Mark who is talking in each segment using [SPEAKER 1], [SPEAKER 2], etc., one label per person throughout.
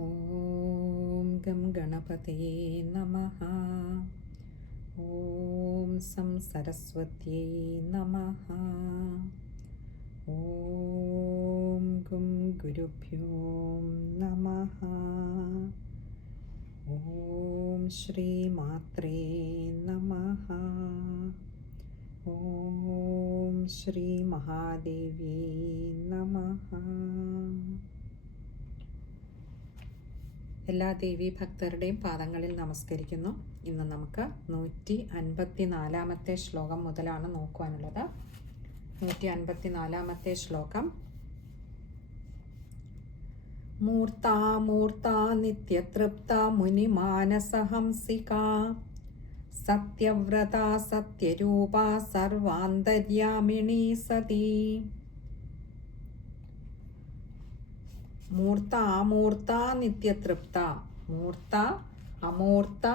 [SPEAKER 1] ഓം gum ഗണപതയേ നമ. ഓം some സരസ്വത്യേ നമ. ഓം ഗും ഗുരുഭ്യോ നമ. ഓം ശ്രീ മാത്രേ നമ. ഓം ശ്രീ മഹാദേവ്യേ നമ. എല്ലാ ദേവീ ഭക്തരുടെയും പാദങ്ങളിൽ നമസ്കരിക്കുന്നു. ഇന്ന് നമുക്ക് നൂറ്റി അൻപത്തി നാലാമത്തെ ശ്ലോകം മുതലാണ് നോക്കുവാനുള്ളത്. നൂറ്റി അൻപത്തി നാലാമത്തെ ശ്ലോകം. മൂർത്താ മൂർത്താ നിത്യതൃപ്ത മുനിമാനസഹംസിക. സത്യവ്രത സത്യരൂപ സർവാന്തര്യാമിണീ സതീ. മൂർത്ത അമൂർത്ത നിത്യതൃപ്ത. മൂർത്ത അമൂർത്ത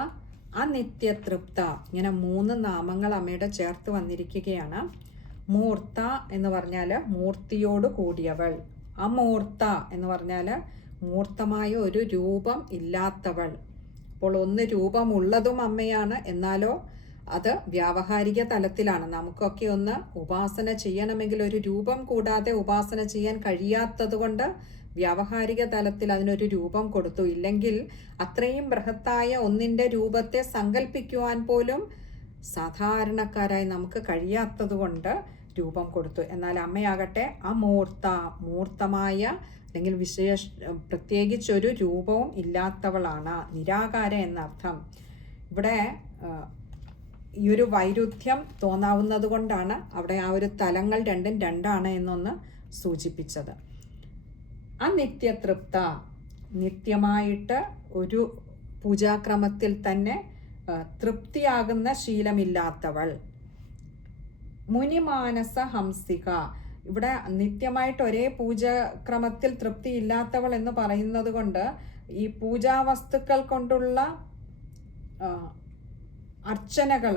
[SPEAKER 1] അനിത്യതൃപ്ത. ഇങ്ങനെ മൂന്ന് നാമങ്ങൾ അമ്മയുടെ ചേർത്ത് വന്നിരിക്കുകയാണ്. മൂർത്ത എന്ന് പറഞ്ഞാൽ മൂർത്തിയോട് കൂടിയവൾ. അമൂർത്ത എന്ന് പറഞ്ഞാൽ മൂർത്തമായ ഒരു രൂപം ഇല്ലാത്തവൾ. അപ്പോൾ ഒന്ന് രൂപമുള്ളതും അമ്മയാണ്. എന്നാലോ അത് വ്യാവഹാരിക തലത്തിലാണ്. നമുക്കൊക്കെ ഒന്ന് ഉപാസന ചെയ്യണമെങ്കിൽ ഒരു രൂപം കൂടാതെ ഉപാസന ചെയ്യാൻ കഴിയാത്തത് കൊണ്ട് വ്യാവഹാരിക തലത്തിൽ അതിനൊരു രൂപം കൊടുത്തു. ഇല്ലെങ്കിൽ അത്രയും ബൃഹത്തായ ഒന്നിന്റെ രൂപത്തെ സങ്കല്പിക്കുവാൻ പോലും സാധാരണക്കാരായി നമുക്ക് കഴിയാത്തതുകൊണ്ട് രൂപം കൊടുത്തു. എന്നാൽ അമ്മയാകട്ടെ അമൂർത്ത മൂർത്തമായ അല്ലെങ്കിൽ വിശേഷ പ്രത്യേകിച്ചൊരു രൂപവും ഇല്ലാത്തവളാണ്. നിരാകാര എന്നർത്ഥം. ഇവിടെ ഈ ഒരു വൈരുദ്ധ്യം തോന്നാവുന്നത് കൊണ്ടാണ് അവിടെ ആ ഒരു തലങ്ങൾ രണ്ടും രണ്ടാണ് എന്നൊന്ന് സൂചിപ്പിച്ചത്. അനിത്യതൃപ്ത നിത്യമായിട്ട് ഒരു പൂജാക്രമത്തിൽ തന്നെ തൃപ്തിയാകുന്ന ശീലമില്ലാത്തവൾ. മുനിമാനസ ഹംസിക ഇവിടെ നിത്യമായിട്ട് ഒരേ പൂജാക്രമത്തിൽ തൃപ്തി ഇല്ലാത്തവൾ എന്ന് പറയുന്നത് കൊണ്ട് ഈ പൂജാവസ്തുക്കൾ കൊണ്ടുള്ള അർച്ചനകൾ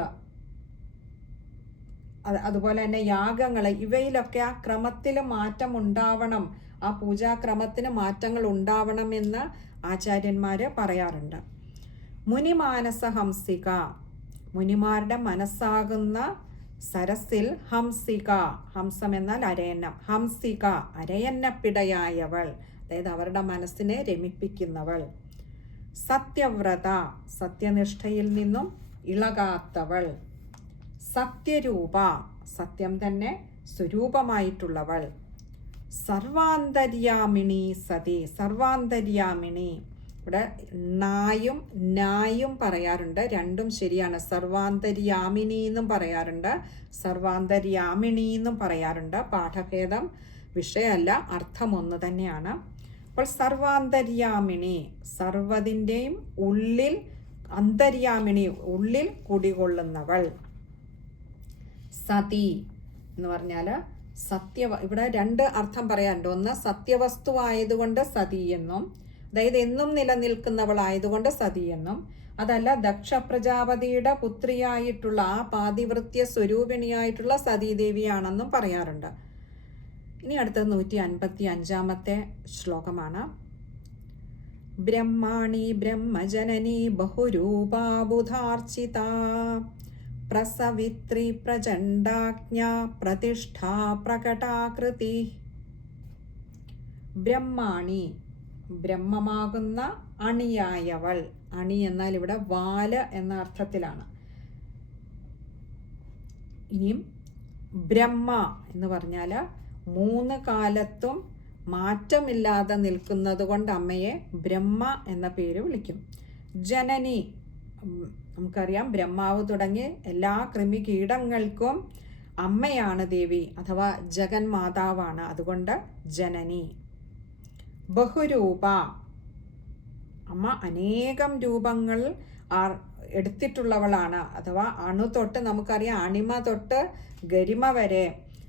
[SPEAKER 1] അതുപോലെ തന്നെ യാഗങ്ങൾ ഇവയിലൊക്കെ ആ ക്രമത്തിൽ മാറ്റം ഉണ്ടാവണം ആ പൂജാക്രമത്തിന് മാറ്റങ്ങൾ ഉണ്ടാവണം ഉണ്ടാവണമെന്ന് ആചാര്യന്മാർ പറയാറുണ്ട്. മുനിമാനസ ഹംസിക മുനിമാരുടെ മനസ്സാകുന്ന സരസിൽ ഹംസിക ഹംസം എന്നാൽ അരയന്നം ഹംസിക അരയന്നപ്പിടയായവൾ അതായത് അവരുടെ മനസ്സിനെ രമിപ്പിക്കുന്നവൾ. സത്യവ്രത സത്യനിഷ്ഠയിൽ നിന്നും ഇളകാത്തവൾ. സത്യരൂപ സത്യം തന്നെ സ്വരൂപമായിട്ടുള്ളവൾ. സർവാന്തര്യാമിണി സതി സർവാന്തര്യാമിണി. ഇവിടെ നായും നായും പറയാറുണ്ട് രണ്ടും ശരിയാണ്. സർവാന്തര്യാമിനി എന്നും പറയാറുണ്ട് സർവാന്തര്യാമിണി എന്നും പറയാറുണ്ട്. പാഠഭേദം വിഷയമല്ല അർത്ഥം ഒന്ന് തന്നെയാണ്. അപ്പോൾ സർവാന്തര്യാമിണി സർവതിന്റെയും ഉള്ളിൽ അന്തര്യാമിണി ഉള്ളിൽ കുടികൊള്ളുന്നവൾ. സതി എന്ന് പറഞ്ഞാൽ സത്യ ഇവിടെ രണ്ട് അർത്ഥം പറയാനുണ്ട്. ഒന്ന് സത്യവസ്തു ആയതുകൊണ്ട് സതി എന്നും അതായത് എന്നും നിലനിൽക്കുന്നവളായതുകൊണ്ട് സതി എന്നും അതല്ല ദക്ഷ പ്രജാപതിയുടെ പുത്രിയായിട്ടുള്ള ആ പാതിവൃത്യ സ്വരൂപിണിയായിട്ടുള്ള സതീദേവിയാണെന്നും പറയാറുണ്ട്. ഇനി അടുത്തത് നൂറ്റി അൻപത്തി അഞ്ചാമത്തെ ശ്ലോകമാണ്. ബ്രഹ്മാണി ബ്രഹ്മജനനി ബഹുരൂപാബുധാർച്ചിത. പ്രസവിത്രി प्रचण्डाज्ञा പ്രതിഷ്ഠാ പ്രകടാകൃതി. ബ്രഹ്മാണി. ബ്രഹ്മമാകുന്ന അണിയായവൾ. അണി എന്നാൽ ഇവിടെ വാൽ എന്ന അർത്ഥത്തിലാണ്. ഇനിയും ബ്രഹ്മ എന്ന് പറഞ്ഞാൽ മൂന്ന് കാലത്തും മാറ്റമില്ലാതെ നിൽക്കുന്നത് കൊണ്ട് അമ്മയെ ബ്രഹ്മ എന്ന പേര് വിളിക്കും. ജനനി നമുക്കറിയാം ബ്രഹ്മാവ് തുടങ്ങി എല്ലാ കൃമി കീടങ്ങൾക്കും അമ്മയാണ് ദേവി അഥവാ ജഗന്മാതാവാണ് അതുകൊണ്ട് ജനനി. ബഹുരൂപ. അമ്മ അനേകം രൂപങ്ങൾ എടുത്തിട്ടുള്ളവളാണ്. അഥവാ അണു തൊട്ട് നമുക്കറിയാം അണിമ തൊട്ട് ഗരിമ വരെ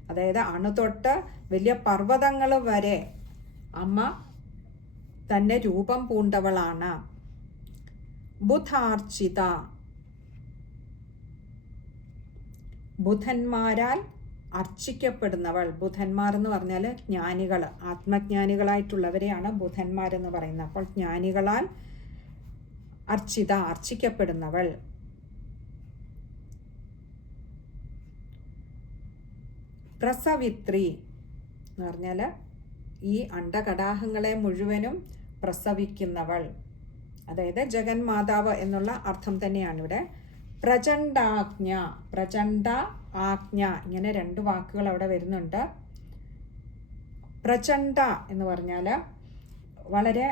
[SPEAKER 1] അതായത് അണു തൊട്ട് വലിയ പർവതങ്ങൾ വരെ അമ്മ തന്നെ രൂപം പൂണ്ടവളാണ്. ബുധാർച്ചിത. ബുധന്മാരാൽ അർച്ചിക്കപ്പെടുന്നവൾ. ബുധന്മാർ എന്ന് പറഞ്ഞാൽ ജ്ഞാനികൾ. ആത്മജ്ഞാനികളായിട്ടുള്ളവരെയാണ് ബുധന്മാരെന്ന് പറയുന്നത്. അപ്പോൾ ജ്ഞാനികളാൽ അർച്ചിത അർച്ചിക്കപ്പെടുന്നവൾ. പ്രസവിത്രി എന്ന് പറഞ്ഞാൽ ഈ അണ്ടകടാഹങ്ങളെ മുഴുവനും പ്രസവിക്കുന്നവൾ. അതായത് ജഗന്മാതാവ് എന്നുള്ള അർത്ഥം തന്നെയാണ് ഇവിടെ. പ്രചണ്ഡാജ്ഞ പ്രചണ്ഡ ആജ്ഞ ഇങ്ങനെ രണ്ട് വാക്കുകൾ അവിടെ വരുന്നുണ്ട്. പ്രചണ്ഡ എന്ന് പറഞ്ഞാൽ വളരെ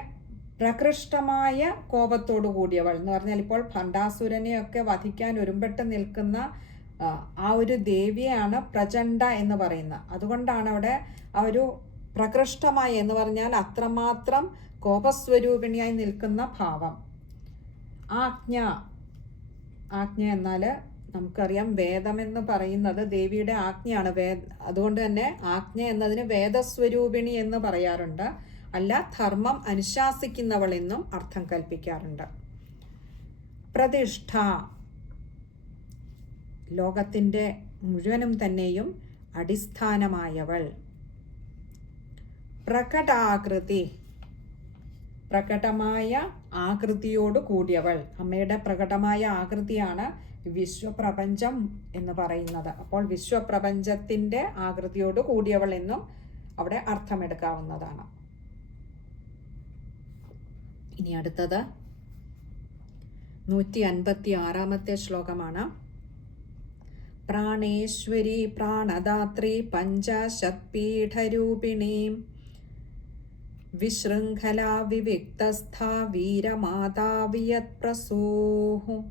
[SPEAKER 1] പ്രകൃഷ്ടമായ കോപത്തോടു കൂടിയവൾ എന്ന് പറഞ്ഞാൽ ഇപ്പോൾ ഭണ്ഡാസുരനെയൊക്കെ വധിക്കാൻ ഒരുമ്പെട്ട് നിൽക്കുന്ന ആ ഒരു ദേവിയാണ് പ്രചണ്ഡ എന്ന് പറയുന്നത്. അതുകൊണ്ടാണ് അവിടെ ആ ഒരു പ്രകൃഷ്ടമായ എന്ന് പറഞ്ഞാൽ അത്രമാത്രം കോപസ്വരൂപിണിയായി നിൽക്കുന്ന ഭാവം. ആജ്ഞ ആജ്ഞ എന്നാൽ നമുക്കറിയാം വേദമെന്ന് പറയുന്നത് ദേവിയുടെ ആജ്ഞയാണ്. വേ അതുകൊണ്ട് തന്നെ ആജ്ഞ എന്നതിന് വേദസ്വരൂപിണി എന്ന് പറയാറുണ്ട്. അല്ല ധർമ്മം അനുശാസിക്കുന്നവൾ എന്നും അർത്ഥം കൽപ്പിക്കാറുണ്ട്. പ്രതിഷ്ഠ. ലോകത്തിന്റെ മുഴുവനും തന്നെയും അടിസ്ഥാനമായവൾ. പ്രകടാകൃതി. പ്രകടമായ ആകൃതിയോട് കൂടിയവൾ. അമ്മയുടെ പ്രകടമായ ആകൃതിയാണ് വിശ്വപ്രപഞ്ചം എന്ന് പറയുന്നത്. അപ്പോൾ വിശ്വപ്രപഞ്ചത്തിന്റെ ആകൃതിയോട് കൂടിയവൾ എന്നും അവിടെ അർത്ഥമെടുക്കാവുന്നതാണ്. ഇനി അടുത്തത്. നൂറ്റി അൻപത്തി ആറാമത്തെ ശ്ലോകമാണ്. പ്രാണേശ്വരി പ്രാണദാത്രി പഞ്ചശത്പീഠരൂപിണീം വിശൃംഖലാ വിവിക്തസ്ഥ വീരമാതാവിയത്പ്രസൂഹു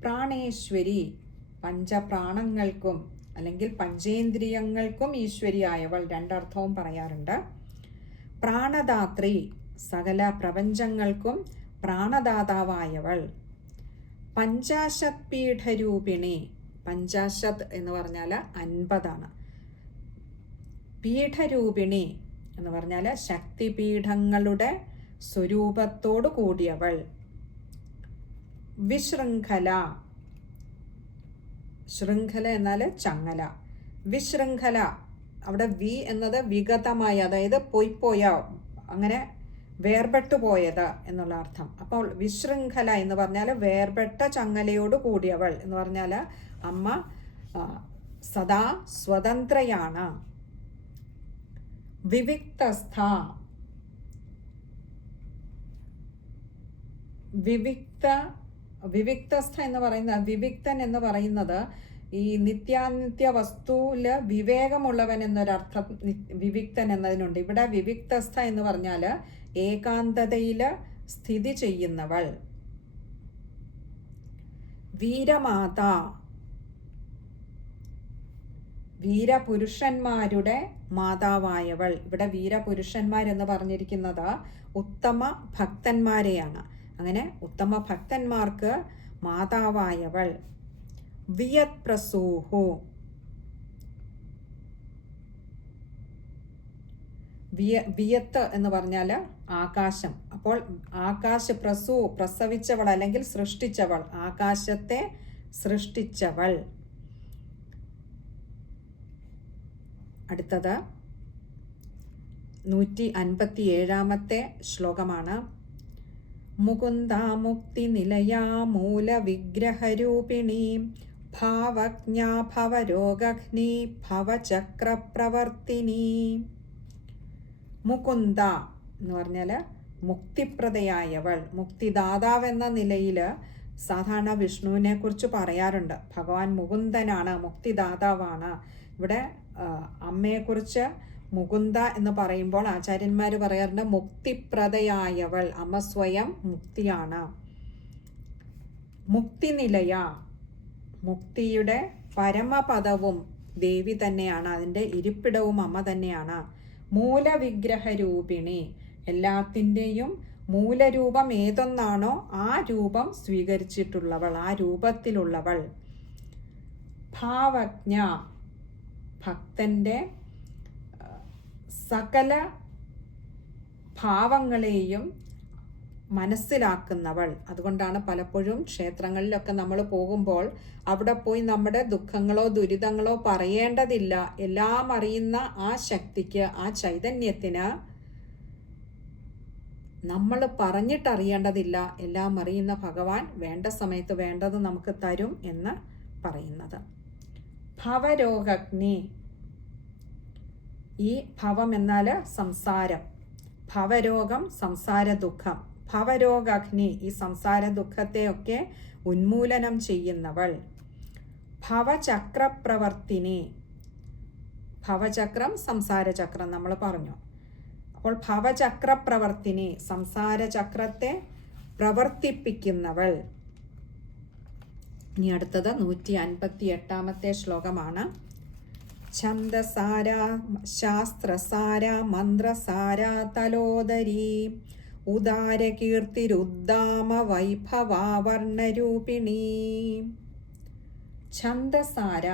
[SPEAKER 1] പ്രാണേശ്വരി പഞ്ചപ്രാണങ്ങൾക്കും അല്ലെങ്കിൽ പഞ്ചേന്ദ്രിയങ്ങൾക്കും ഈശ്വരിയായവൾ രണ്ടർത്ഥവും പറയാറുണ്ട്. പ്രാണദാത്രി സകല പ്രപഞ്ചങ്ങൾക്കും പ്രാണദാതാവായവൾ. പഞ്ചാശത് പീഠരൂപിണി പഞ്ചാശത് എന്ന് പറഞ്ഞാൽ അൻപതാണ്. പീഠരൂപിണി എന്ന് പറഞ്ഞാൽ ശക്തിപീഠങ്ങളുടെ സ്വരൂപത്തോടു കൂടിയവൾ. വിശൃംഖല. ശൃംഖല എന്നാൽ ചങ്ങല. വിശൃംഖല. അവിടെ വി എന്നത് വിഗതമായ അതായത് പൊയ്പോയ അങ്ങനെ വേർപെട്ടു പോയത് എന്നുള്ള അർത്ഥം. അപ്പോൾ വിശൃംഖല എന്ന് പറഞ്ഞാൽ വേർപെട്ട ചങ്ങലയോട് കൂടിയവൾ എന്ന് പറഞ്ഞാൽ അമ്മ സദാ സ്വതന്ത്രയാണ്. വിവിക്തസ്ഥ. വിവിക്ത വിവിക്തസ്ഥ എന്ന് പറയുന്ന വിവിക്തൻ എന്ന് പറയുന്നത് ഈ നിത്യാനിത്യ വസ്തുവിൽ വിവേകമുള്ളവൻ എന്നൊരർത്ഥം വിവിക്തൻ എന്നതിനുണ്ട്. ഇവിടെ വിവിക്തസ്ഥ എന്ന് പറഞ്ഞാൽ ഏകാന്തതയിൽ സ്ഥിതി ചെയ്യുന്നവൾ. വീരമാത. വീരപുരുഷന്മാരുടെ മാതാവായവൾ. ഇവിടെ വീരപുരുഷന്മാരെന്ന് പറഞ്ഞിരിക്കുന്നത് ഉത്തമ ഭക്തന്മാരെയാണ്. അങ്ങനെ ഉത്തമ ഭക്തന്മാർക്ക് മാതാവായവൾ. വിയത് പ്രസൂഹു. വിയ വിയത്ത് എന്ന് പറഞ്ഞാൽ ആകാശം. അപ്പോൾ ആകാശ പ്രസൂ പ്രസവിച്ചവൾ അല്ലെങ്കിൽ സൃഷ്ടിച്ചവൾ. ആകാശത്തെ സൃഷ്ടിച്ചവൾ. അടുത്തത് നൂറ്റി അൻപത്തി ഏഴാമത്തെ ശ്ലോകമാണ്. മുകുന്ദാമുക്തി നിലയാ മൂലവിഗ്രഹരൂപിണി ഭാവജ്ഞാ ഭവരോഗഘ്നി ഭവചക്രപ്രവർത്തിനി. മുകുന്ദ എന്ന് പറഞ്ഞാൽ മുക്തിപ്രദയായവൾ മുക്തിദാതാവ് എന്ന നിലയിൽ സാധാരണ വിഷ്ണുവിനെ കുറിച്ച് പറയാറുണ്ട്. ഭഗവാൻ മുകുന്ദനാണ് മുക്തിദാതാവാണ്. ഇവിടെ അമ്മയെക്കുറിച്ച് മുകുന്ദ എന്ന് പറയുമ്പോൾ ആചാര്യന്മാർ പറയാറുണ്ട് മുക്തിപ്രദയായവൾ അമ്മ സ്വയം മുക്തിയാണ്. മുക്തിനിലയ. മുക്തിയുടെ പരമപദവും ദേവി തന്നെയാണ്. അതിന്റെ ഇരിപ്പിടവും അമ്മ തന്നെയാണ്. മൂലവിഗ്രഹ രൂപിണി എല്ലാത്തിന്റെയും മൂലരൂപം ഏതൊന്നാണോ ആ രൂപം സ്വീകരിച്ചിട്ടുള്ളവൾ ആ രൂപത്തിലുള്ളവൾ. ഭാവജ്ഞ. ഭക്തന്റെ സകല ഭാവങ്ങളെയും മനസ്സിലാക്കുന്നവൾ. അതുകൊണ്ടാണ് പലപ്പോഴും ക്ഷേത്രങ്ങളിലൊക്കെ നമ്മൾ പോകുമ്പോൾ അവിടെ പോയി നമ്മുടെ ദുഃഖങ്ങളോ ദുരിതങ്ങളോ പറയേണ്ടതില്ല. എല്ലാം അറിയുന്ന ആ ശക്തിക്ക് ആ ചൈതന്യത്തിന് നമ്മൾ പറഞ്ഞിട്ടറിയേണ്ടതില്ല. എല്ലാം അറിയുന്ന ഭഗവാൻ വേണ്ട സമയത്ത് വേണ്ടത് നമുക്ക് തരും എന്ന് പറയുന്നത്. ഭവരോഗഗ്നി. ഈ ഭവം എന്നാൽ സംസാരം. ഭവരോഗം സംസാര ദുഃഖം ഭവരോഗഗ്നി ഈ സംസാര ദുഃഖത്തെയൊക്കെ ഉന്മൂലനം ചെയ്യുന്നവൾ. ഭവചക്രപ്രവർത്തിനി. ഭവചക്രം സംസാരചക്രം നമ്മൾ പറഞ്ഞു. അപ്പോൾ ഭവചക്രപ്രവർത്തിനി സംസാര ചക്രത്തെ പ്രവർത്തിപ്പിക്കുന്നവൾ. ഇനി അടുത്തത് നൂറ്റി അൻപത്തി എട്ടാമത്തെ ശ്ലോകമാണ്. ഛന്ദസാര ശാസ്ത്രസാര മന്ത്രസാര തലോദരീ. ഉദാരകീർത്തിരുദ്ദാമ വൈഭവാവർണരൂപിണീ ഛന്ദസാര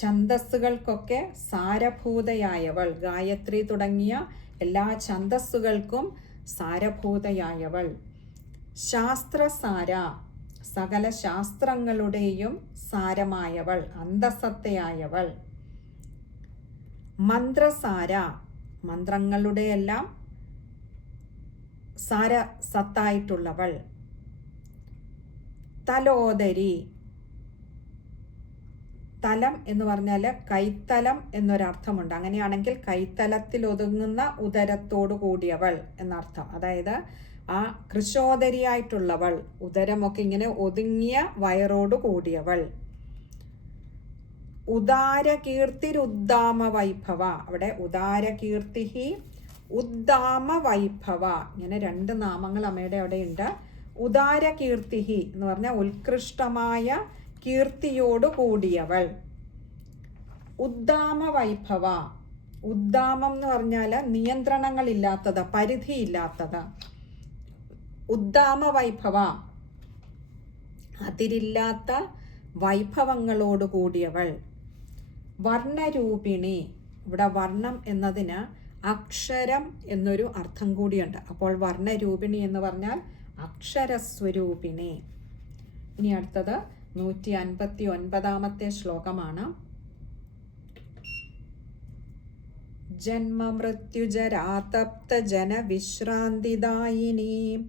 [SPEAKER 1] ഛന്ദസ്സുകൾക്കൊക്കെ സാരഭൂതയായവൾ. ഗായത്രി തുടങ്ങിയ എല്ലാ ഛന്ദസ്സുകൾക്കും സാരഭൂതയായവൾ. ശാസ്ത്രസാര സകല ശാസ്ത്രങ്ങളുടെയും സാരമായവൾ അന്തസത്തയായവൾ മന്ത്രസാര മന്ത്രങ്ങളുടെയെല്ലാം സാര സത്തായിട്ടുള്ളവൾ തലോദരി തലം എന്ന് പറഞ്ഞാൽ കൈത്തലം എന്നൊരർത്ഥമുണ്ട്. അങ്ങനെയാണെങ്കിൽ കൈത്തലത്തിൽ ഒതുങ്ങുന്ന ഉദരത്തോടു കൂടിയവൾ എന്നർത്ഥം. അതായത് ആ കൃശോദരിയായിട്ടുള്ളവൾ. ഉദരമൊക്കെ ഇങ്ങനെ ഒതുങ്ങിയ വയറോട് കൂടിയവൾ. ഉദാരകീർത്തിരുദ്ദാമ വൈഭവ അവിടെ ഉദാരകീർത്തി ഉദ്ദാമ വൈഭവ ഇങ്ങനെ രണ്ട് നാമങ്ങൾ അമ്മയുടെ അവിടെ ഉണ്ട് ഉദാരകീർത്തി എന്ന് പറഞ്ഞാൽ ഉത്കൃഷ്ടമായ കീർത്തിയോട് കൂടിയവൾ. ഉദ്ദാമ വൈഭവ ഉദ്ദാമം എന്ന് പറഞ്ഞാൽ നിയന്ത്രണങ്ങളില്ലാത്തത് പരിധിയില്ലാത്തത്. ഉദ്ദാമ വൈഭവ അതിരില്ലാത്ത വൈഭവങ്ങളോട് കൂടിയവൾ വർണരൂപിണി. ഇവിടെ വർണം എന്നതിന് അക്ഷരം എന്നൊരു അർത്ഥം കൂടിയുണ്ട്. അപ്പോൾ വർണരൂപിണി എന്ന് പറഞ്ഞാൽ അക്ഷരസ്വരൂപിണി. ഇനി അടുത്തത് നൂറ്റി അൻപത്തി ഒൻപതാമത്തെ ശ്ലോകമാണ്. ജന്മമൃത്യുജരാതപ്ത ജനവിശ്രാന്തിദായിനി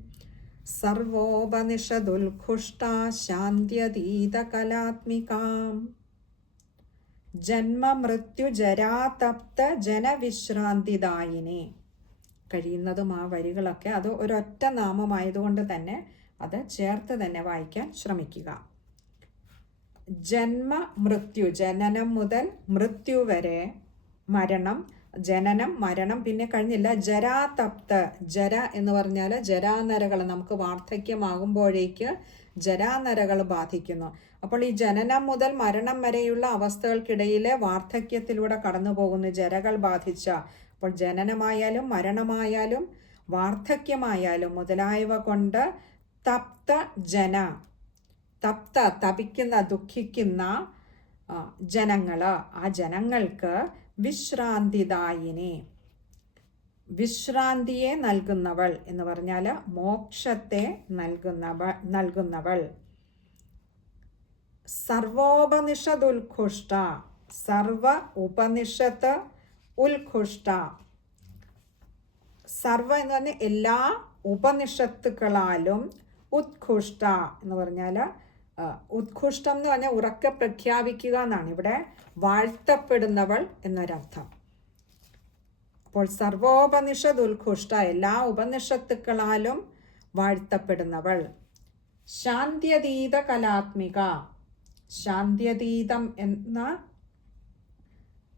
[SPEAKER 1] സർവോപനിഷദുൽഘുഷ്ടാ ശാന്ത്യതീതകലാത്മികാം. ജന്മമൃത്യുജരാതപ്ത ജനവിശ്രാന്തിദായിനെ കഴിയുന്നതും ആ വരികളൊക്കെ അത് ഒരൊറ്റ നാമമായതുകൊണ്ട് തന്നെ അത് ചേർത്ത് തന്നെ വായിക്കാൻ ശ്രമിക്കുക. ജന്മ മൃത്യു ജനനം മുതൽ മൃത്യു വരെ മരണം ജനനം മരണം പിന്നെ കഴിഞ്ഞില്ല. ജരാതപ്ത ജര എന്ന് പറഞ്ഞാൽ ജരാനരകൾ നമുക്ക് വാർദ്ധക്യമാകുമ്പോഴേക്ക് ജരാനരകൾ ബാധിക്കുന്നു. അപ്പോൾ ഈ ജനനം മുതൽ മരണം വരെയുള്ള അവസ്ഥകൾക്കിടയിലെ വാർദ്ധക്യത്തിലൂടെ കടന്നു പോകുന്നു ജരകൾ ബാധിച്ച അപ്പോൾ ജനനമായാലും മരണമായാലും വാർദ്ധക്യമായാലും മുതലായവ കൊണ്ട് തപ്ത ജന തപ്ത തപിക്കുന്ന ദുഃഖിക്കുന്ന ജനങ്ങൾ ആ ജനങ്ങൾക്ക് വിശ്രാന്തിദായിനി. വിശ്രാന്തിയെ നൽകുന്നവൾ എന്ന് പറഞ്ഞാൽ മോക്ഷത്തെ നൽകുന്നവൾ നൽകുന്നവൾ. സർവോപനിഷത് ഉത്കൃഷ്ട സർവ ഉപനിഷത്ത് ഉത്കൃഷ്ട സർവ എന്ന് പറഞ്ഞാൽ എല്ലാ ഉപനിഷത്തുക്കളാലും ഉത്കൃഷ്ട എന്ന് പറഞ്ഞാൽ ഉത്കൃഷ്ടം എന്ന് പറഞ്ഞാൽ ഉറക്കെ പ്രഖ്യാപിക്കുക എന്നാണ്. ഇവിടെ വാഴ്ത്തപ്പെടുന്നവൾ എന്നൊരർത്ഥം. അപ്പോൾ സർവോപനിഷത് ഉത്കൃഷ്ട എല്ലാ ഉപനിഷത്തുക്കളാലും വാഴ്ത്തപ്പെടുന്നവൾ. ശാന്ത്യതീത കലാത്മിക. ശാന്ത്യതീതം എന്ന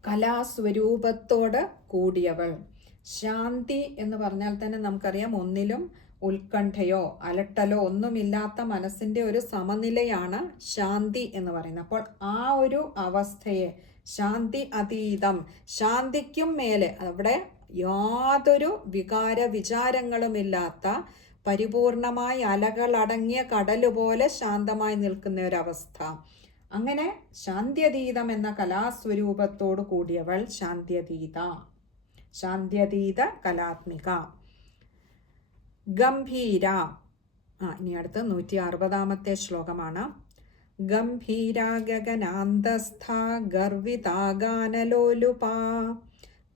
[SPEAKER 1] കലാസ്വരൂപത്തോട് കൂടിയവൾ. ശാന്തി എന്ന് പറഞ്ഞാൽ തന്നെ നമുക്കറിയാം ഒന്നിലും ഉത്കണ്ഠയോ അലട്ടലോ ഒന്നുമില്ലാത്ത മനസ്സിന്റെ ഒരു സമനിലയാണ് ശാന്തി എന്ന് പറയുന്നത്. അപ്പോൾ ആ ഒരു അവസ്ഥയെ ശാന്തി അതീതം ശാന്തിക്കും മേലെ അവിടെ യാതൊരു വികാര വിചാരങ്ങളുമില്ലാത്ത പരിപൂർണമായി അലകളടങ്ങിയ കടൽ പോലെ ശാന്തമായി നിൽക്കുന്ന ഒരവസ്ഥ അങ്ങനെ ശാന്ത്യതീതം എന്ന കലാസ്വരൂപത്തോടു കൂടിയവൾ ശാന്ത്യതീത ശാന്ത്യതീത കലാത്മിക. ഗംഭീര. ആ ഇനി അടുത്ത് നൂറ്റി അറുപതാമത്തെ ശ്ലോകമാണ്. ഗംഭീര ഗഗനാന്തസ്ഥ ഗർവിതാഗാനലോലുപാ.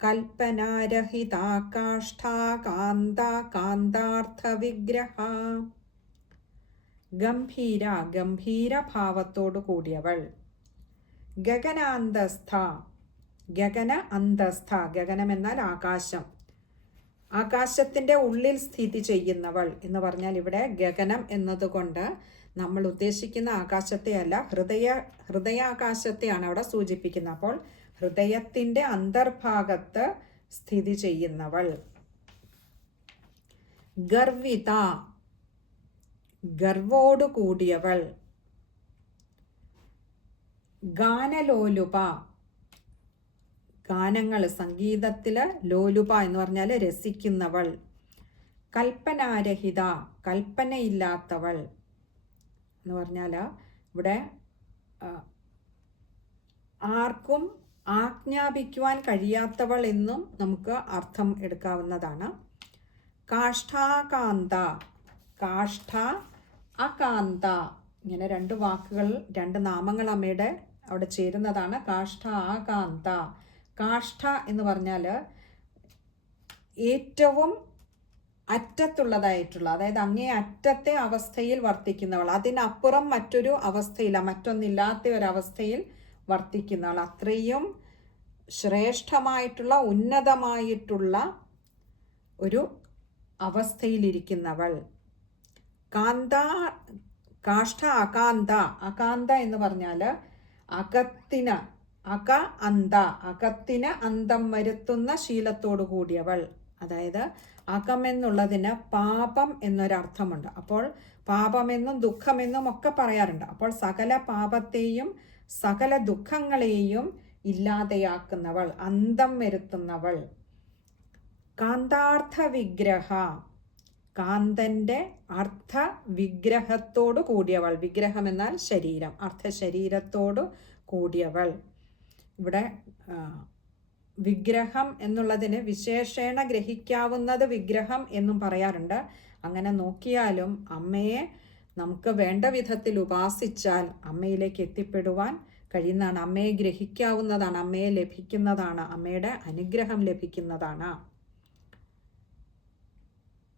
[SPEAKER 1] കൽപ്പനാരഹിതാ ഗംഭീര ഗംഭീര ഭാവത്തോടു കൂടിയവൾ. ഗഗനാന്തസ്ഥ ഗഗന അന്തസ്ഥ ഗഗനം എന്നാൽ ആകാശം. ആകാശത്തിന്റെ ഉള്ളിൽ സ്ഥിതി ചെയ്യുന്നവൾ എന്ന് പറഞ്ഞാൽ ഇവിടെ ഗഗനം എന്നതുകൊണ്ട് നമ്മൾ ഉദ്ദേശിക്കുന്ന ആകാശത്തെ അല്ല ഹൃദയ ഹൃദയാകാശത്തെയാണ് അവിടെ സൂചിപ്പിക്കുന്നത്. അപ്പോൾ ഹൃദയത്തിന്റെ അന്തർഭാഗത്ത് സ്ഥിതി ചെയ്യുന്നവൾ. ഗർവിത ഗർവോടുകൂടിയവൾ. ഗാനലോലുപ ഗാനങ്ങൾ സംഗീതത്തിൽ ലോലുപ എന്ന് പറഞ്ഞാൽ രസിക്കുന്നവൾ. കൽപ്പനാരഹിത കൽപ്പനയില്ലാത്തവൾ എന്ന് പറഞ്ഞാൽ ഇവിടെ ആർക്കും ആജ്ഞാപിക്കുവാൻ കഴിയാത്തവൾ എന്നും നമുക്ക് അർത്ഥം എടുക്കാവുന്നതാണ്. കാഷ്ഠാകാന്ത കാഷ്ഠ അകാന്ത. ഇങ്ങനെ രണ്ട് വാക്കുകൾ രണ്ട് നാമങ്ങൾ അമ്മയുടെ അവിടെ ചേരുന്നതാണ്. കാഷ്ഠ ആകാന്ത കാഷ്ഠ എന്ന് പറഞ്ഞാൽ ഏറ്റവും അറ്റത്തുള്ളതായിട്ടുള്ള അതായത് അങ്ങേ അറ്റത്തെ അവസ്ഥയിൽ വർത്തിക്കുന്നവൾ അതിനപ്പുറം മറ്റൊരു അവസ്ഥയില്ല മറ്റൊന്നില്ലാത്ത ഒരവസ്ഥയിൽ വർത്തിക്കുന്നവൾ. അത്രയും ശ്രേഷ്ഠമായിട്ടുള്ള ഉന്നതമായിട്ടുള്ള ഒരു അവസ്ഥയിലിരിക്കുന്നവൾ. കാന്ത കാഷ്ഠ അകാന്ത. അകാന്ത എന്ന് പറഞ്ഞാൽ അകത്തിന് അക അന്ത അകത്തിന് അന്തം വരുത്തുന്ന ശീലത്തോടു കൂടിയവൾ. അതായത് അകമെന്നുള്ളതിന് പാപം എന്നൊരർത്ഥമുണ്ട്. അപ്പോൾ പാപമെന്നും ദുഃഖമെന്നും ഒക്കെ പറയാറുണ്ട്. അപ്പോൾ സകല പാപത്തെയും സകല ദുഃഖങ്ങളെയും ഇല്ലാതെയാക്കുന്നവൾ അന്തം വരുത്തുന്നവൾ. കാന്താർത്ഥ വിഗ്രഹ കാന്തന്റെ അർത്ഥ വിഗ്രഹത്തോടു കൂടിയവൾ. വിഗ്രഹം എന്നാൽ ശരീരം അർത്ഥ ശരീരത്തോടു കൂടിയവൾ. ഇവിടെ വിഗ്രഹം എന്നുള്ളതിന് വിശേഷേണ ഗ്രഹിക്കാവുന്നത് വിഗ്രഹം എന്നും പറയാറുണ്ട്. അങ്ങനെ നോക്കിയാലും അമ്മയെ നമുക്ക് വേണ്ട വിധത്തിൽ ഉപാസിച്ചാൽ അമ്മയിലേക്ക് എത്തിപ്പെടുവാൻ കഴിയുന്നതാണ്. അമ്മയെ ഗ്രഹിക്കാവുന്നതാണ് അമ്മയെ ലഭിക്കുന്നതാണ് അമ്മയുടെ അനുഗ്രഹം ലഭിക്കുന്നതാണ്.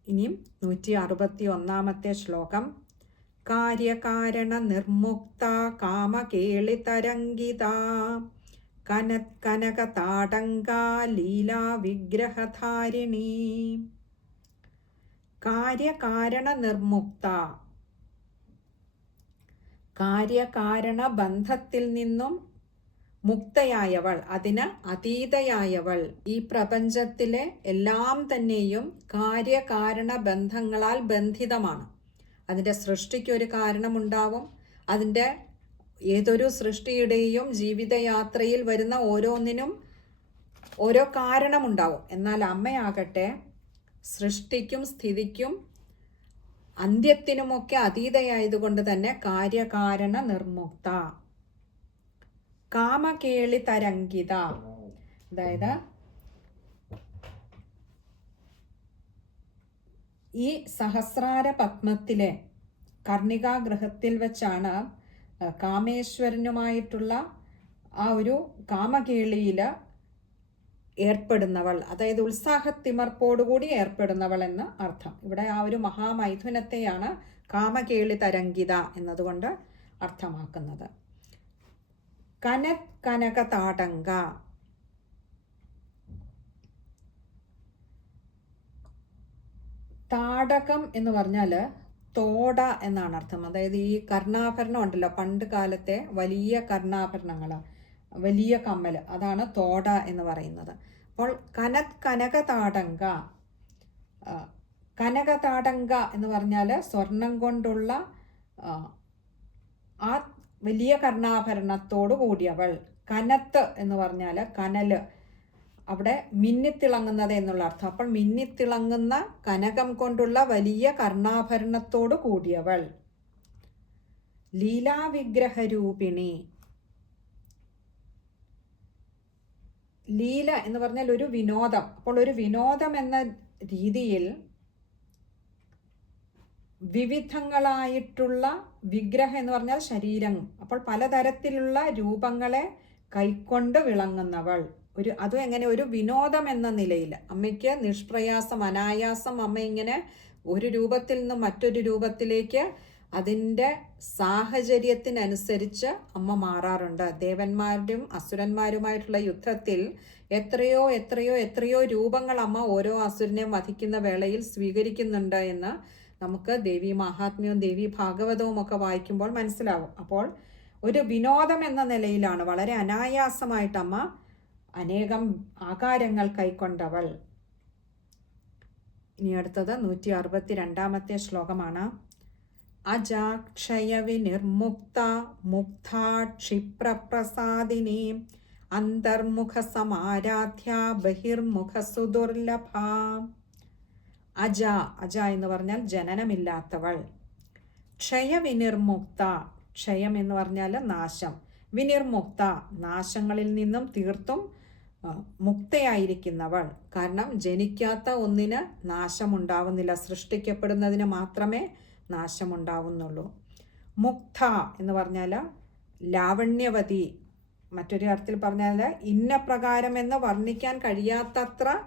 [SPEAKER 1] ഇനിയും നൂറ്റി അറുപത്തി ഒന്നാമത്തെ ശ്ലോകം. കാര്യകാരണ നിർമുക്ത കാമകേളിതരംഗിത വിഗ്രഹധാരിണി കാര്യകാരണ നിർമുക്ത കാര്യകാരണ ബന്ധത്തിൽ നിന്നും മുക്തയായവൾ അതിന് അതീതയായവൾ. ഈ പ്രപഞ്ചത്തിലെ എല്ലാം തന്നെയും കാര്യകാരണ ബന്ധങ്ങളാൽ ബന്ധിതമാണ്. അതിന്റെ സൃഷ്ടിക്കൊരു കാരണമുണ്ടാവും. അതിന്റെ ഏതൊരു സൃഷ്ടിയുടെയും ജീവിതയാത്രയിൽ വരുന്ന ഓരോന്നിനും ഓരോ കാരണമുണ്ടാവും. എന്നാൽ അമ്മയാകട്ടെ സൃഷ്ടിക്കും സ്ഥിതിക്കും അന്ത്യത്തിനുമൊക്കെ അതീതയായതുകൊണ്ട് തന്നെ കാര്യകാരണ നിർമുക്ത. കാമകേളി തരംഗിത അതായത് ഈ സഹസ്രാര പത്മത്തിലെ കർണികാഗ്രഹത്തിൽ വെച്ചാണ് കാമേശ്വരനുമായിട്ടുള്ള ആ ഒരു കാമകേളിയിൽ ഏർപ്പെടുന്നവൾ അതായത് ഉത്സാഹത്തിമർപ്പോടുകൂടി ഏർപ്പെടുന്നവൾ എന്ന് അർത്ഥം. ഇവിടെ ആ ഒരു മഹാമൈഥുനത്തെയാണ് കാമകേളി തരംഗിത എന്നതുകൊണ്ട് അർത്ഥമാക്കുന്നത്. കന താടങ്ക താടകം എന്ന് പറഞ്ഞാൽ തോട എന്നാണ് അർത്ഥം. അതായത് ഈ കർണാഭരണം ഉണ്ടല്ലോ പണ്ട് കാലത്തെ വലിയ കർണാഭരണങ്ങൾ വലിയ കമ്മൽ അതാണ് തോട എന്ന് പറയുന്നത്. അപ്പോൾ കനക കനകതാടങ്ക കനക താടങ്ക എന്ന് പറഞ്ഞാൽ സ്വർണം കൊണ്ടുള്ള ആ വലിയ കർണാഭരണത്തോടു കൂടിയവൾ കനത്ത് എന്ന് പറഞ്ഞാൽ കനൽ. അവിടെ മിന്നിത്തിളങ്ങുന്നത് എന്നുള്ള അർത്ഥം. അപ്പോൾ മിന്നിത്തിളങ്ങുന്ന കനകം കൊണ്ടുള്ള വലിയ കർണാഭരണത്തോട് കൂടിയവൾ. ലീലാവിഗ്രഹരൂപിണി. ലീല എന്ന് പറഞ്ഞാൽ ഒരു വിനോദം. അപ്പോൾ ഒരു വിനോദം എന്ന രീതിയിൽ വിവിധങ്ങളായിട്ടുള്ള വിഗ്രഹം എന്ന് പറഞ്ഞാൽ ശരീരം അപ്പോൾ പലതരത്തിലുള്ള രൂപങ്ങളെ കൈക്കൊണ്ട് വിളങ്ങുന്നവൾ. ഒരു അതും എങ്ങനെ ഒരു വിനോദം എന്ന നിലയിൽ അമ്മയ്ക്ക് നിഷ്പ്രയാസം അനായാസം അമ്മ ഇങ്ങനെ ഒരു രൂപത്തിൽ നിന്ന് മറ്റൊരു രൂപത്തിലേക്ക് അതിന്റെ സാഹചര്യത്തിനനുസരിച്ച് അമ്മ മാറാറുണ്ട്. ദേവന്മാരും അസുരന്മാരുമായിട്ടുള്ള യുദ്ധത്തിൽ എത്രയോ എത്രയോ എത്രയോ രൂപങ്ങൾ അമ്മ ഓരോ അസുരനെയും വധിക്കുന്ന വേളയിൽ സ്വീകരിക്കുന്നുണ്ട് എന്ന് നമുക്ക് ദേവി മഹാത്മ്യവും ദേവി ഭാഗവതവും ഒക്കെ വായിക്കുമ്പോൾ മനസ്സിലാവും. അപ്പോൾ ഒരു വിനോദം എന്ന നിലയിലാണ് വളരെ അനായാസമായിട്ട് അമ്മ അനേകം ആകാരങ്ങൾ കൈക്കൊണ്ടവൾ. ഇനി അടുത്തത് നൂറ്റി അറുപത്തി രണ്ടാമത്തെ ശ്ലോകമാണ്. അജാക്ഷയവിനിർമുക്ത നിർമുക്ത മുക്താക്ഷിപ്രസാദിനി അന്തർമുഖ സമാരാധ്യ ബഹിർമുഖ സുദുർലഭ. അജ അജ എന്ന് പറഞ്ഞാൽ ജനനമില്ലാത്തവൾ. ക്ഷയവിനിർമുക്ത ക്ഷയം എന്ന് പറഞ്ഞാൽ നാശം. വിനിർമുക്ത നാശങ്ങളിൽ നിന്നും തീർത്തും മുക്തയായിരിക്കുന്നവൾ. കാരണം ജനിക്കാത്ത ഒന്നിന് നാശമുണ്ടാവുന്നില്ല. സൃഷ്ടിക്കപ്പെടുന്നതിന് മാത്രമേ നാശമുണ്ടാവുന്നുള്ളൂ. മുക്ത എന്ന് പറഞ്ഞാൽ ലാവണ്യവതി. മറ്റൊരു അർത്ഥത്തിൽ പറഞ്ഞാൽ ഇന്ന പ്രകാരം എന്ന് വർണിക്കാൻ കഴിയാത്തത്ര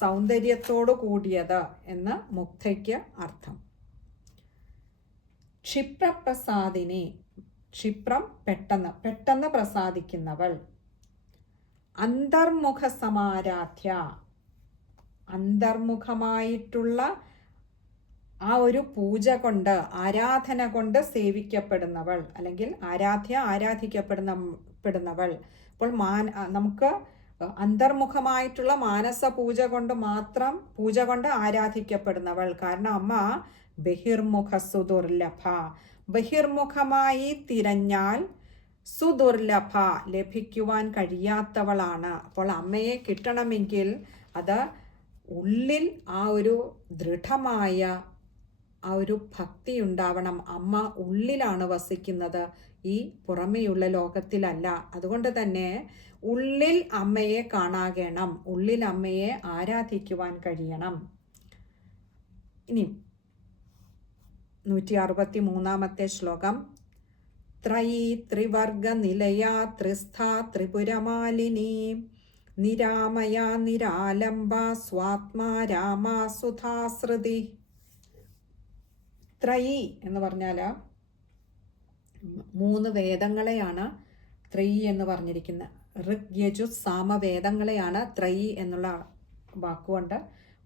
[SPEAKER 1] സൗന്ദര്യത്തോടു കൂടിയത് എന്ന് മുക്തയ്ക്ക് അർത്ഥം. ക്ഷിപ്രപ്രസാദിനി. ക്ഷിപ്രം പെട്ടെന്ന് പെട്ടെന്ന് പ്രസാദിക്കുന്നവൾ. അന്തർമുഖ സമാരാധ്യ അന്തർമുഖമായിട്ടുള്ള ആ ഒരു പൂജ കൊണ്ട് ആരാധന കൊണ്ട് സേവിക്കപ്പെടുന്നവൾ അല്ലെങ്കിൽ ആരാധ്യ ആരാധിക്കപ്പെടുന്ന പെടുന്നവൾ അപ്പോൾ നമുക്ക് അന്തർമുഖമായിട്ടുള്ള മാനസ പൂജ കൊണ്ട് മാത്രം പൂജ കൊണ്ട് ആരാധിക്കപ്പെടുന്നവൾ. കാരണം അമ്മ ബഹിർമുഖ സുദുർലഭ. ബഹിർമുഖമായി തിരഞ്ഞാൽ സുദുർലഭ ലഭിക്കുവാൻ കഴിയാത്തവളാണ്. അപ്പോൾ അമ്മയെ കിട്ടണമെങ്കിൽ അത് ഉള്ളിൽ ആ ഒരു ദൃഢമായ ആ ഒരു ഭക്തി ഉണ്ടാവണം. അമ്മ ഉള്ളിലാണ് വസിക്കുന്നത്. ഈ പുറമേയുള്ള ലോകത്തിലല്ല. അതുകൊണ്ട് തന്നെ ഉള്ളിൽ അമ്മയെ കാണാകണം. ഉള്ളിൽ അമ്മയെ ആരാധിക്കുവാൻ കഴിയണം. ഇനി നൂറ്റി അറുപത്തി മൂന്നാമത്തെ ശ്ലോകം. ത്രയീ ത്രിവർഗ നിലയാ ത്രിസ്ഥ ത്രിപുരമാലിനി. നിരാമയ നിരാലംബ സ്വാത്മാ രാമാ സുധാശ്രുതി ത്രയി എന്ന് പറഞ്ഞാൽ മൂന്ന് വേദങ്ങളെയാണ് ത്രയി എന്ന് പറഞ്ഞിരിക്കുന്നത് ഋഗ് യജു സാമവേദങ്ങളെയാണ് ത്രയി എന്നുള്ള വാക്കുകൊണ്ട്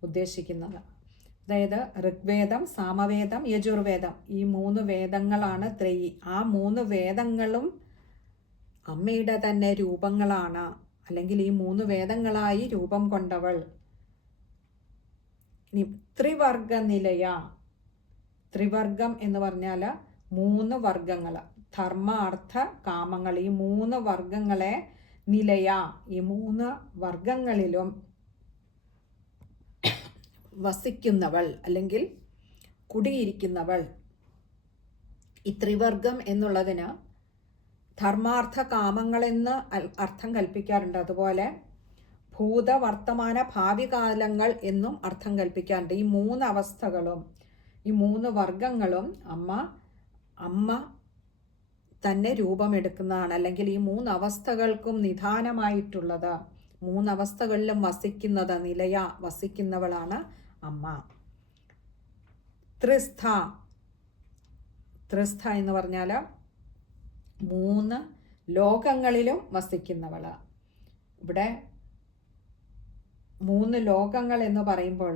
[SPEAKER 1] ഉദ്ദേശിക്കുന്നത്. അതായത് ഋഗ്വേദം സാമവേദം യജുർവേദം. ഈ മൂന്ന് വേദങ്ങളാണ് ത്രയി. ആ മൂന്ന് വേദങ്ങളും അമ്മയുടെ തന്നെ രൂപങ്ങളാണ്. അല്ലെങ്കിൽ ഈ മൂന്ന് വേദങ്ങളായി രൂപം കൊണ്ടവൾ. ഇനി ത്രിവർഗ നിലയ. ത്രിവർഗം എന്ന് പറഞ്ഞാൽ മൂന്ന് വർഗങ്ങൾ ധർമ്മ അർത്ഥ കാമങ്ങൾ ഈ മൂന്ന് വർഗങ്ങളെ നിലയ. ഈ മൂന്ന് വർഗങ്ങളിലും വസിക്കുന്നവൾ അല്ലെങ്കിൽ കുടിയിരിക്കുന്നവൾ. ഈ ത്രിവർഗം എന്നുള്ളതിന് ധർമാർത്ഥ കാമങ്ങളെന്ന് അർത്ഥം കൽപ്പിക്കാറുണ്ട്. അതുപോലെ ഭൂത വർത്തമാന ഭാവി കാലങ്ങൾ എന്നും അർത്ഥം കൽപ്പിക്കാറുണ്ട്. ഈ മൂന്ന് അവസ്ഥകളും ഈ മൂന്ന് വർഗങ്ങളും അമ്മ അമ്മ തന്നെ രൂപമെടുക്കുന്നതാണ്. അല്ലെങ്കിൽ ഈ മൂന്ന് അവസ്ഥകൾക്കും നിധാനമായിട്ടുള്ളത് മൂന്നവസ്ഥകളിലും വസിക്കുന്നത് നിലയ വസിക്കുന്നവളാണ് അമ്മ. ത്രിസ്ഥ ത്രിസ്ഥ എന്ന് പറഞ്ഞാൽ മൂന്ന് ലോകങ്ങളിലും വസിക്കുന്നവൾ ഇവിടെ മൂന്ന് ലോകങ്ങൾ എന്ന് പറയുമ്പോൾ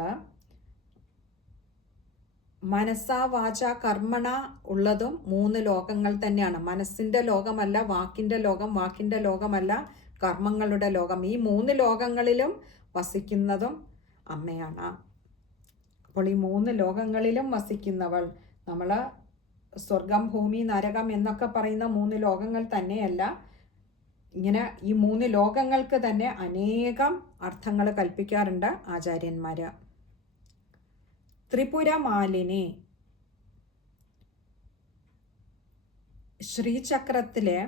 [SPEAKER 1] മനസ്സാ വാച കർമ്മണ ഉള്ളതും മൂന്ന് ലോകങ്ങൾ തന്നെയാണ്. മനസ്സിന്റെ ലോകമല്ല വാക്കിന്റെ ലോകം വാക്കിന്റെ ലോകമല്ല കർമ്മങ്ങളുടെ ലോകം. ഈ മൂന്ന് ലോകങ്ങളിലും വസിക്കുന്നതും അമ്മയാണ്. അപ്പോൾ ഈ മൂന്ന് ലോകങ്ങളിലും വസിക്കുന്നവൾ നമ്മൾ സ്വർഗം ഭൂമി നരകം എന്നൊക്കെ പറയുന്ന മൂന്ന് ലോകങ്ങൾ തന്നെയല്ല ഇങ്ങനെ ഈ മൂന്ന് ലോകങ്ങൾക്ക് തന്നെ അനേകം അർത്ഥങ്ങൾ കൽപ്പിക്കാറുണ്ട് ആചാര്യന്മാർ ത്രിപുരമാലിനി ശ്രീചക്രത്തിലെ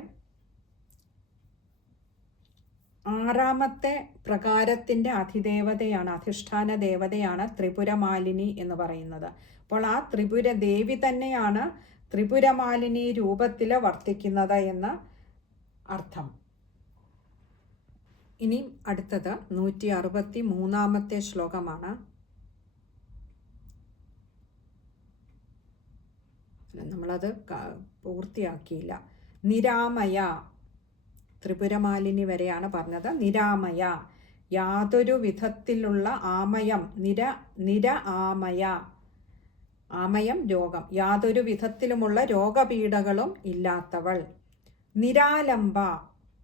[SPEAKER 1] ആറാമത്തെ പ്രകാരത്തിന്റെ അധിദേവതയാണ് അധിഷ്ഠാന ദേവതയാണ് ത്രിപുരമാലിനി എന്ന് പറയുന്നത്. അപ്പോൾ ആ ത്രിപുര ദേവി തന്നെയാണ് ത്രിപുരമാലിനി രൂപത്തിൽ വർത്തിക്കുന്നത് എന്ന് അർത്ഥം. ഇനി അടുത്തത് നൂറ്റി അറുപത്തി മൂന്നാമത്തെ ശ്ലോകമാണ് നമ്മളത് പൂർത്തിയാക്കിയില്ല. നിരാമയ ത്രിപുരമാലിനി വരെയാണ് പറഞ്ഞത്. നിരാമയ. യാതൊരു വിധത്തിലുള്ള ആമയം. നിര നിര ആമയ. ആമയം രോഗം. യാതൊരു വിധത്തിലുമുള്ള രോഗപീഠകളും ഇല്ലാത്തവൾ. നിരാലംബ.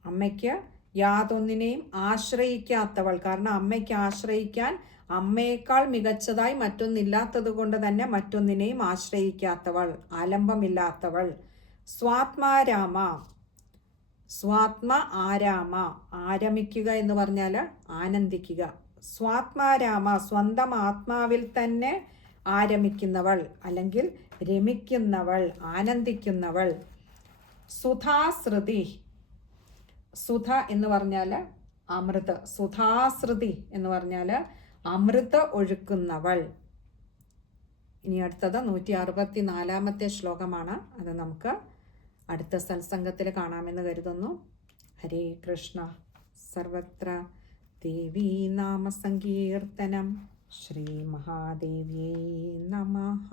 [SPEAKER 1] അമ്മയ്ക്ക് യാതൊന്നിനെയും ആശ്രയിക്കാത്തവൾ. കാരണം അമ്മയ്ക്ക് ആശ്രയിക്കാൻ അമ്മയേക്കാൾ മികച്ചതായി മറ്റൊന്നില്ലാത്തത് കൊണ്ട് തന്നെ മറ്റൊന്നിനെയും ആശ്രയിക്കാത്തവൾ. ആലംബമില്ലാത്തവൾ. സ്വാത്മാരാമ. സ്വാത്മ ആരാമ ആരമിക്കുക എന്ന് പറഞ്ഞാൽ ആനന്ദിക്കുക. സ്വാത്മാരാമ സ്വന്തം ആത്മാവിൽ തന്നെ ആരമിക്കുന്നവൾ അല്ലെങ്കിൽ രമിക്കുന്നവൾ ആനന്ദിക്കുന്നവൾ. സുധാശ്രുതി സുധ എന്ന് പറഞ്ഞാൽ അമൃത്. സുധാശ്രുതി എന്ന് പറഞ്ഞാൽ അമൃത ഒഴുക്കുന്നവൾ. ഇനി അടുത്തത് നൂറ്റി അറുപത്തി നാലാമത്തെ ശ്ലോകമാണ്. അത് നമുക്ക് അടുത്ത സത്സംഗത്തിൽ കാണാമെന്ന് കരുതുന്നു. ഹരേ കൃഷ്ണ. സർവത്ര ദേവീ നാമ സങ്കീർത്തനം ശ്രീ മഹാദേവ്യേ നമഃ.